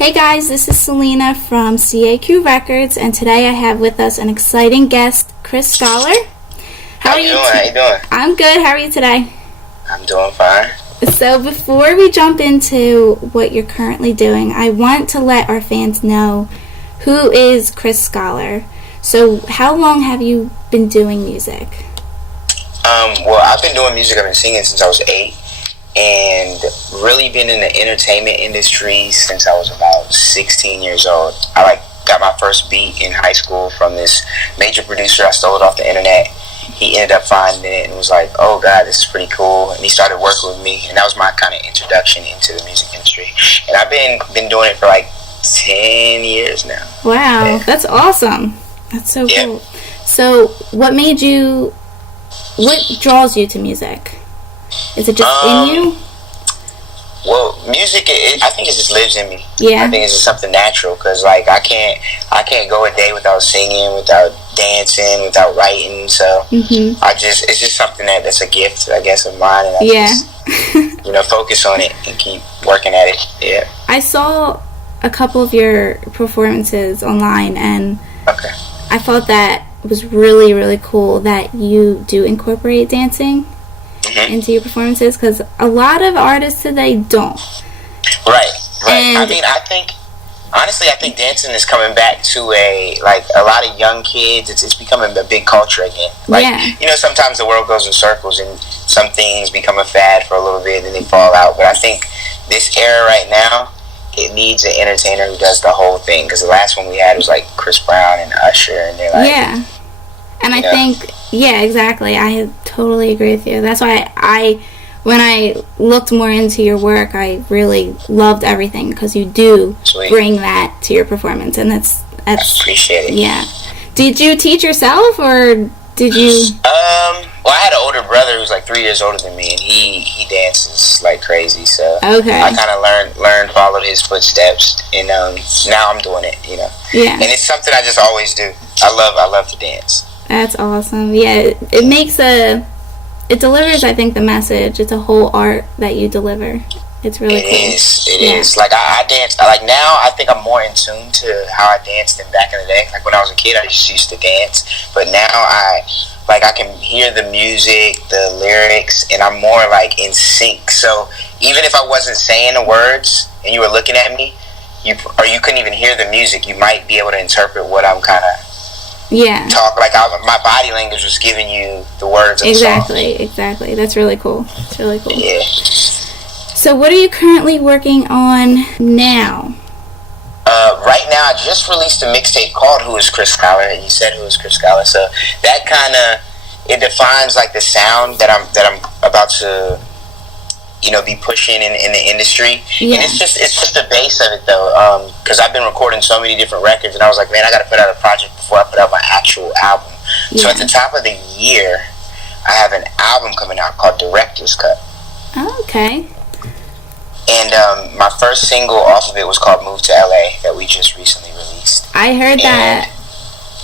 Hey guys, this is Celena from CAQ Records, and today I have with us an exciting guest, Chris Scholar. How you doing? How you doing? I'm good. How are you today? I'm doing fine. So before we jump into what you're currently doing, I want to let our fans know who is Chris Scholar. So how long have you been doing music? Well, I've been doing music. I've been singing since I was 8, and really been in the entertainment industry since I was about 16 years old. I got my first beat in high school from this major producer. I stole it off the internet. He ended up finding it and was like, "Oh God, this is pretty cool." And he started working with me, and that was my kind of introduction into the music industry. And I've been doing it for like 10 years now. Wow, yeah. That's awesome. That's so cool. So, what draws you to music? Is it just in you? Well, music, I think it just lives in me. Yeah. I think it's just something natural, because I can't go a day without singing, without dancing, without writing. So it's just something that's a gift, I guess, of mine, and I just focus on it and keep working at it. Yeah. I saw a couple of your performances online, and I thought that was really, really cool that you do incorporate dancing into your performances, because a lot of artists today don't. Right. And I mean, I think dancing is coming back to a lot of young kids. It's becoming a big culture again. Sometimes the world goes in circles, and some things become a fad for a little bit, and then they fall out. But I think this era right now, it needs an entertainer who does the whole thing. Because the last one we had was like Chris Brown and Usher, and they're like, And I think, exactly. I totally agree with you. That's why when I looked more into your work, I really loved everything, because you do bring that to your performance, and that's I appreciate it. Yeah. Did you teach yourself, or did you? Well, I had an older brother who's like 3 years older than me, and he dances like crazy. So I kind of learned, followed his footsteps, and now I'm doing it. Yeah. And it's something I just always do. I love to dance. That's awesome. Yeah, it delivers, I think, the message. It's a whole art that you deliver. It's really cool. It is. Like, I dance, now I think I'm more in tune to how I danced than back in the day. Like, when I was a kid, I just used to dance. But now I can hear the music, the lyrics, and I'm more, in sync. So, even if I wasn't saying the words and you were looking at me, you couldn't even hear the music, you might be able to interpret what I'm kind of talk. My body language was giving you the words of the song. Exactly. That's really cool. It's really cool. Yeah. So what are you currently working on now? Right now, I just released a mixtape called "Who Is Chris Scholar?" You said "Who Is Chris Scholar?" So that kind of it defines the sound that I'm about to be pushing in the industry. And it's just the base of it though, because I've been recording so many different records, and I was like, man, I got to put out a project before I put out my actual album. So at the top of the year, I have an album coming out called Director's Cut. Oh, okay. And my first single off of it was called "Move to LA" that we just recently released. I heard that.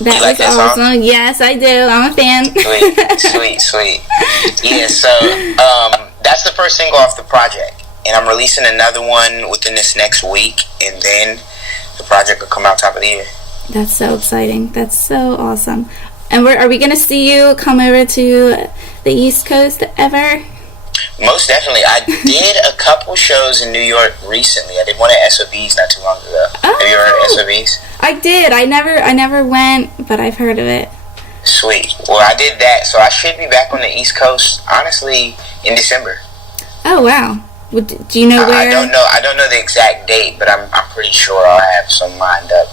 That was awesome. Song? Yes, I do. I'm a fan. Sweet. Yeah, so that's the first single off the project, and I'm releasing another one within this next week, and then the project will come out top of the year. That's so exciting. That's so awesome. And are we going to see you come over to the East Coast ever? Most definitely. I did a couple shows in New York recently. I did one at SOB's not too long ago. Oh, have you ever heard of SOB's? I did. I never went, but I've heard of it. Sweet. Well, I did that, so I should be back on the East Coast, honestly, in December. Oh, wow. Do you know where? I don't know the exact date, but I'm pretty sure I'll have some lined up,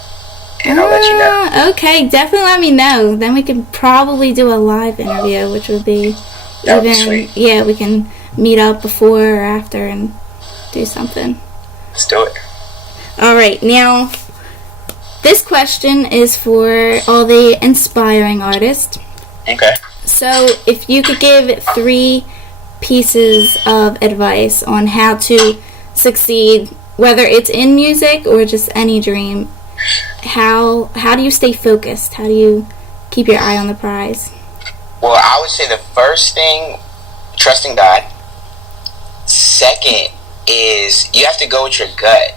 and I'll let you know. Okay, definitely let me know. Then we can probably do a live interview, which would be sweet. Yeah, we can meet up before or after and do something. Let's do it. All right, now this question is for all the inspiring artists. Okay. So if you could give 3 pieces of advice on how to succeed, whether it's in music or just any dream, how do you stay focused? How do you keep your eye on the prize? Well, I would say the first thing, trusting God. Second is you have to go with your gut.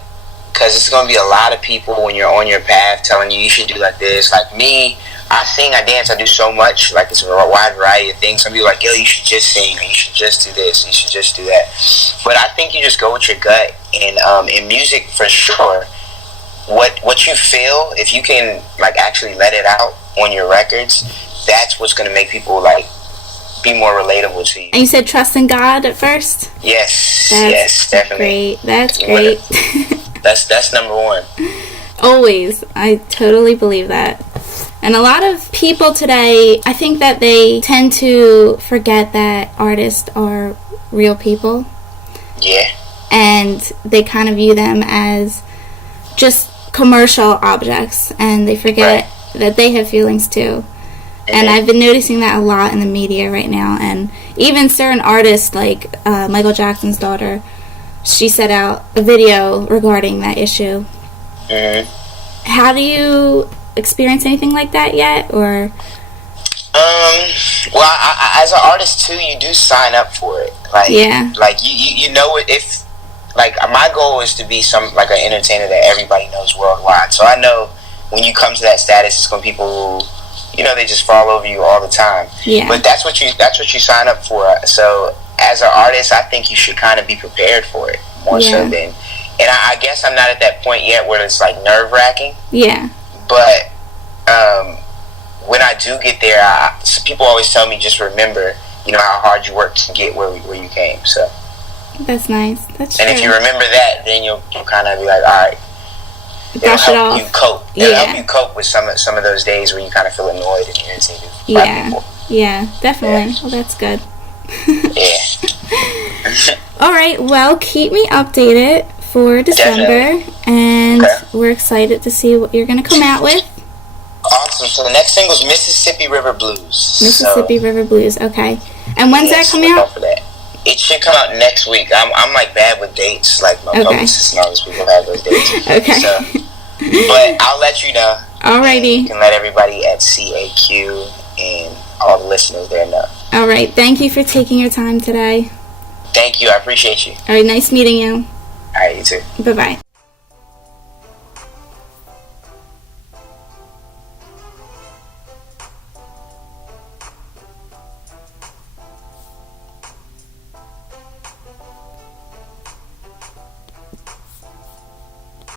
because it's going to be a lot of people when you're on your path telling you should do like this. Like me, I sing, I dance, I do so much. Like, it's a wide variety of things. Some people are like, yo, you should just sing, or you should just do this, you should just do that. But I think you just go with your gut. And in music, for sure, what you feel, if you can, like, actually let it out on your records, that's what's going to make people, like, be more relatable to you. And you said trust in God at first? Yes, yes, definitely. Great. That's great. That's number one. Always. I totally believe that. And a lot of people today, I think that they tend to forget that artists are real people. Yeah. And they kind of view them as just commercial objects, and they forget that they have feelings too. And I've been noticing that a lot in the media right now. And even certain artists, like Michael Jackson's daughter, she set out a video regarding that issue. How do you experience anything like that yet, or? Well, I, as an artist too, you do sign up for it. Like, like you know, if, like, my goal is to be like an entertainer that everybody knows worldwide. So I know when you come to that status, it's going to be people who, you know, they just fall over you all the time. But that's what you sign up for. So as an artist, I think you should kind of be prepared for it more so than. And I guess I'm not at that point yet where it's like nerve-wracking. But when I do get there, people always tell me, just remember, you know, how hard you worked to get where you came. So that's nice. That's true. And if you remember that, then you'll kind of be like, all right, it'll help you cope. It'll help you cope with some of those days where you kind of feel annoyed and irritated by people. Yeah, definitely. Well, that's good. All right. Well, keep me updated for December, and we're excited to see what you're going to come out with. Awesome. So the next single is Mississippi River Blues. Mississippi River Blues. Okay. And when's that coming out? For that. It should come out next week. I'm like bad with dates. Like my publicists and all those people have those dates. So, but I'll let you know. Alrighty. You can let everybody at CAQ and all the listeners there know. All right. Thank you for taking your time today. Thank you. I appreciate you. All right. Nice meeting you. All right. You too. Bye-bye.